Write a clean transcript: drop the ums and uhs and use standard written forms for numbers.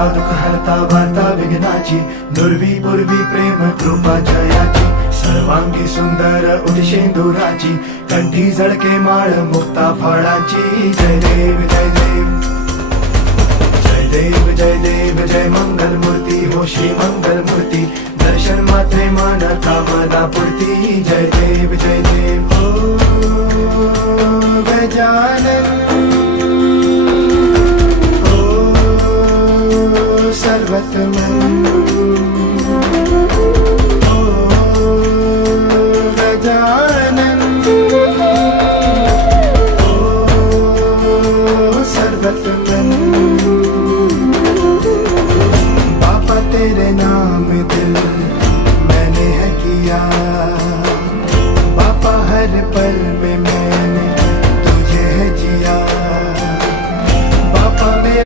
हरता दुःख हरता वार्ता विघ्नाची, दुर्वी पूर्वी प्रेम कृपा जयाची, सर्वांगी सुंदर उदिशेंदुराची, कंठी झळके माळ मुक्ता फळाची. जय देव जय देव जय देव जय देव जय मंगल मूर्ती हो श्री मंगल मूर्ती, दर्शन मात्रे मन कामना पूर्ती. जय देव जय देव हो गजानन हो सर्वतमन.